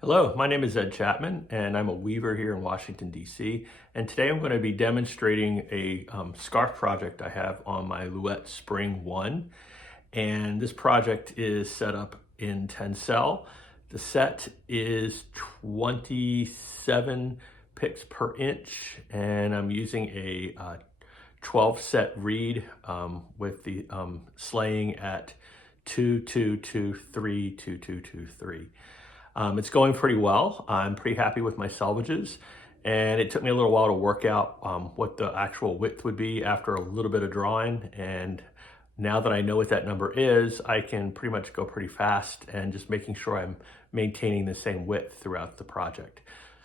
Hello, my name is Ed Chapman and I'm a weaver here in Washington, D.C. And today I'm going to be demonstrating a scarf project I have on my Louet Spring I. And this project is set up in Tencel. The set is 27 picks per inch and I'm using a 12 set reed with the slaying at 2223, 2223. It's going pretty well. I'm pretty happy with my salvages, and it took me a little while to work out what the actual width would be after a little bit of drawing. And now that I know what that number is, I can pretty much go pretty fast and just making sure I'm maintaining the same width throughout the project.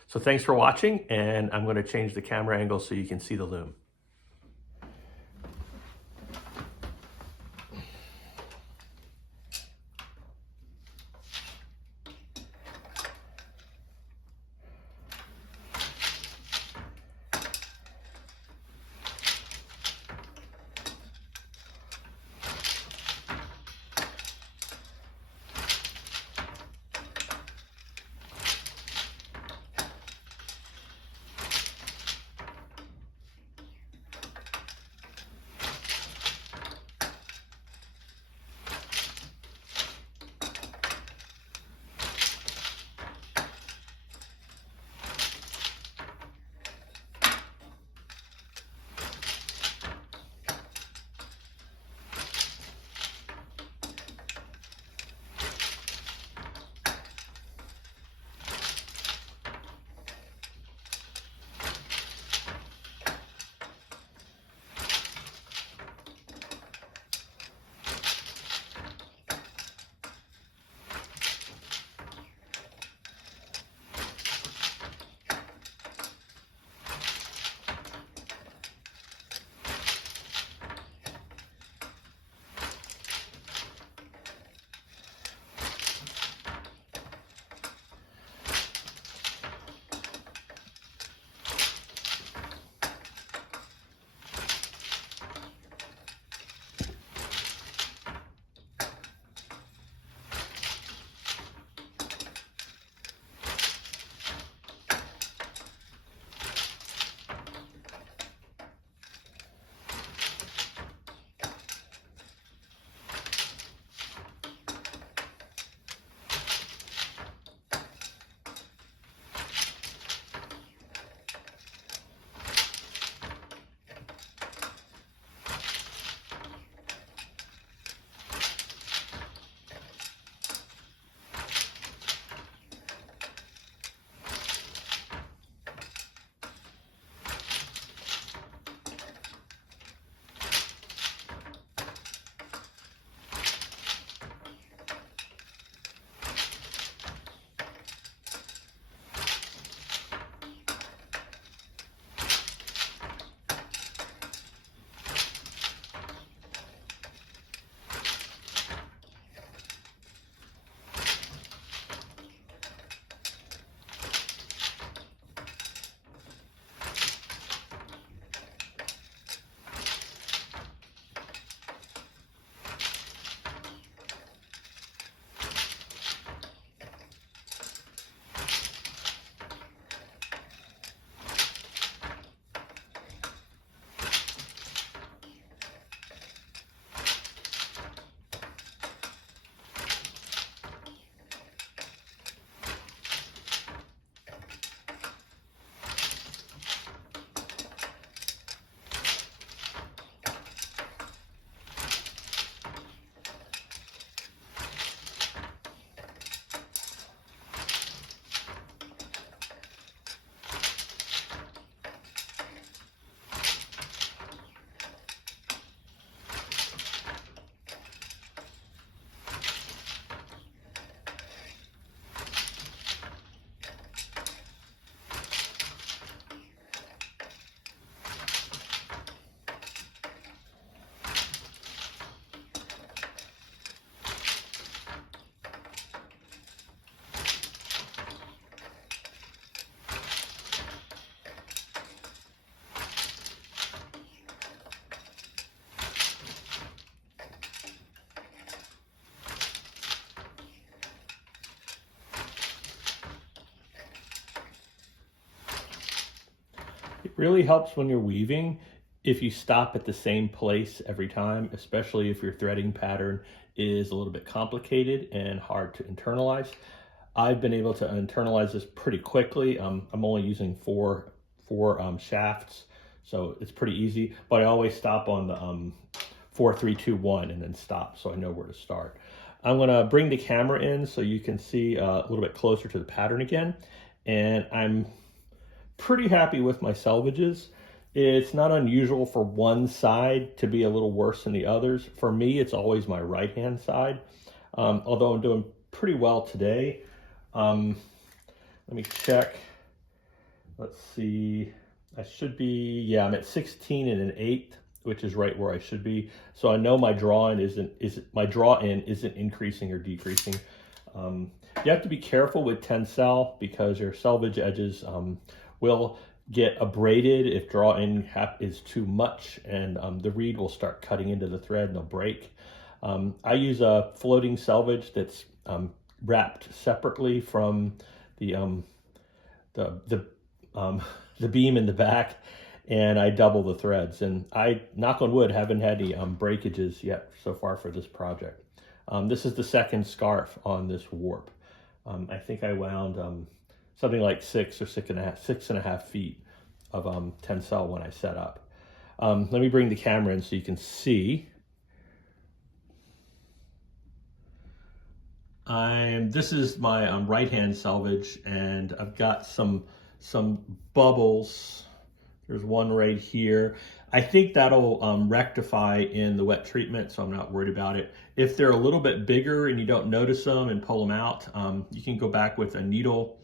So thanks for watching, and I'm going to change the camera angle so you can see the loom. really helps when you're weaving if you stop at the same place every time, especially if your threading pattern is a little bit complicated and hard to internalize. I've been able to internalize this pretty quickly. I'm only using four shafts, so it's pretty easy, but I always stop on the 4, 3, 2, 1 and then stop so I know where to start. I'm gonna bring the camera in so you can see a little bit closer to the pattern again, and I'm pretty happy with my salvages. It's not unusual for one side to be a little worse than the others. For me, it's always my right-hand side, although I'm doing pretty well today. Let me check. Let's see. I should be, yeah, I'm at 16 and 1/8, which is right where I should be. So I know my draw-in isn't increasing or decreasing. You have to be careful with Tencel because your salvage edges will get abraded if draw-in is too much, and the reed will start cutting into the thread and they'll break. I use a floating salvage that's wrapped separately from the beam in the back, and I double the threads. And I, knock on wood, haven't had any breakages yet so far for this project. This is the second scarf on this warp. I think I wound something like 6 or 6.5 feet of Tencel when I set up. Let me bring the camera in so you can see. This is my right-hand salvage, and I've got some bubbles. There's one right here. I think that'll rectify in the wet treatment, so I'm not worried about it. If they're a little bit bigger and you don't notice them and pull them out, you can go back with a needle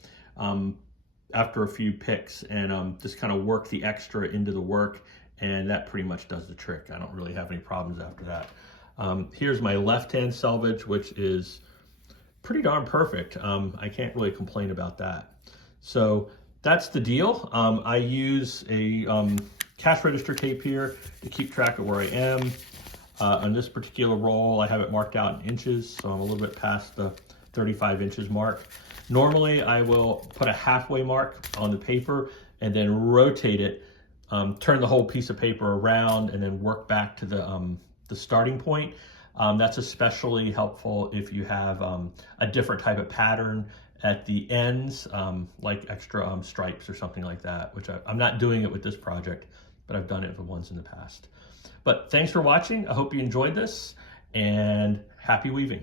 after a few picks and just kind of work the extra into the work, and that pretty much does the trick. I don't really have any problems after that. Here's my left-hand salvage, which is pretty darn perfect. I can't really complain about that. So that's the deal. I use a cash register tape here to keep track of where I am. On this particular roll, I have it marked out in inches, so I'm a little bit past the 35 inches mark. Normally, I will put a halfway mark on the paper and then rotate it, turn the whole piece of paper around, and then work back to the starting point. That's especially helpful if you have a different type of pattern at the ends, like extra stripes or something like that, which I'm not doing it with this project, but I've done it for ones in the past. But thanks for watching. I hope you enjoyed this, and happy weaving.